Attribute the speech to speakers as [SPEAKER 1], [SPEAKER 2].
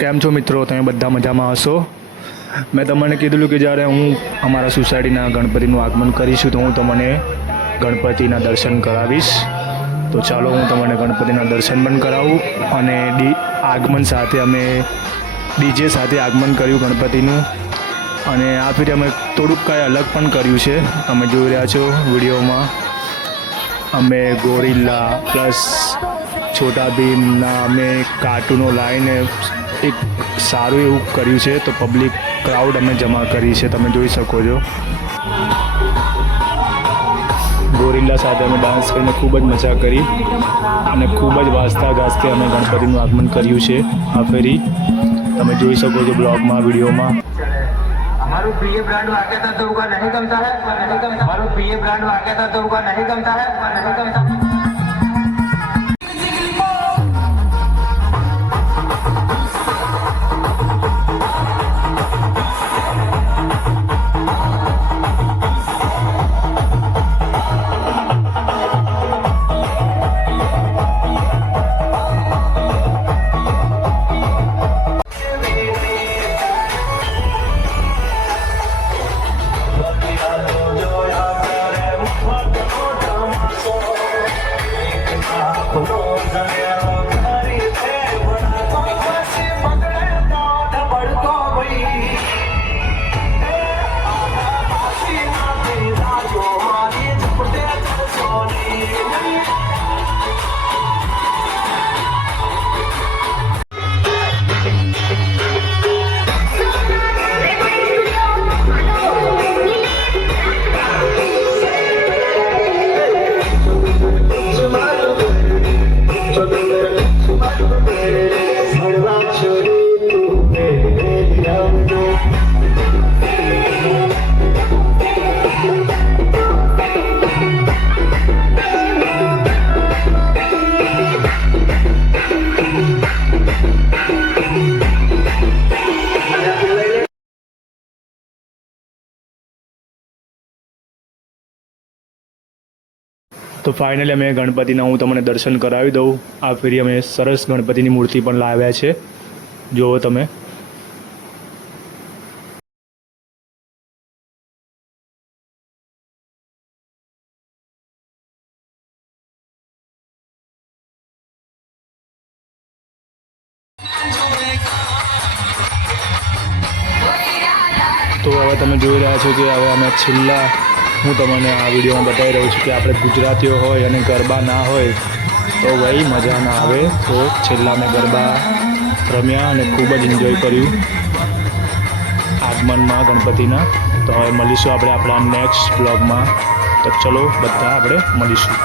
[SPEAKER 1] કેમ છો મિત્રો? તમે બધા મજામાં હશો? મેં તમને કીધેલું કે જ્યારે હું અમારા સોસાયટીના ગણપતિનું આગમન કરીશું તો હું તમને ગણપતિના દર્શન કરાવીશ. તો ચાલો હું તમને ગણપતિના દર્શન પણ કરાવું અને ડી, આગમન સાથે અમે ડીજે સાથે આગમન કર્યું ગણપતિનું. અને આ ફેરી અમે થોડુંક કાંઈ અલગ પણ કર્યું છે. તમે જોઈ રહ્યા છો વિડીયોમાં. અમે ગોરિલ્લા પ્લસ છોટા ભીમના અમે કાર્ટૂનો લાવીને એક સારું એવું કર્યું છે તો પબ્લિક ક્રાઉડ અમે જમા કરી છે તમે જોઈ શકો છો ગોરિલ્લા સાથે અમે ડાન્સ કરીને ખૂબ જ મજા કરી અને ખૂબ જ વાજતા ગાજતે અમે ગણપતિનું આગમન કર્યું છે આ ફેરી તમે જોઈ શકો છો બ્લોગમાં વિડીયોમાં
[SPEAKER 2] हमारे प्रिय ब्रांड आगे था तो उनका नहीं गमता है नहीं गमता हमारे प्रिय ब्रांड आगे था तो उनका नहीं गमता है नहीं गमता Come here. Thank you.
[SPEAKER 1] તો ફાઇનલી અમે ગણપતિના, હું તમને દર્શન કરાવી દઉં. આ ફેરી અમે સરસ ગણપતિની મૂર્તિ પણ લાવ્યા છે. જુઓ તમે. તો હવે તમે જોઈ રહ્યા છો કે હવે અમે છેલ્લા હું તમને આ વિડીયોમાં બતાવી રહ્યો છું કે આપણે ગુજરાતીઓ હોય અને ગરબા ના હોય, તો ભાઈ મજા ના આવે. તો છેલ્લા મેં ગરબા રમ્યા અને ખૂબ જ એન્જોય કર્યું. આગમનમાં ગણપતિના. તો હવે મળીશું આપણે આપણા નેક્સ્ટ બ્લોગમાં તો ચલો બધા આપણે મળીશું.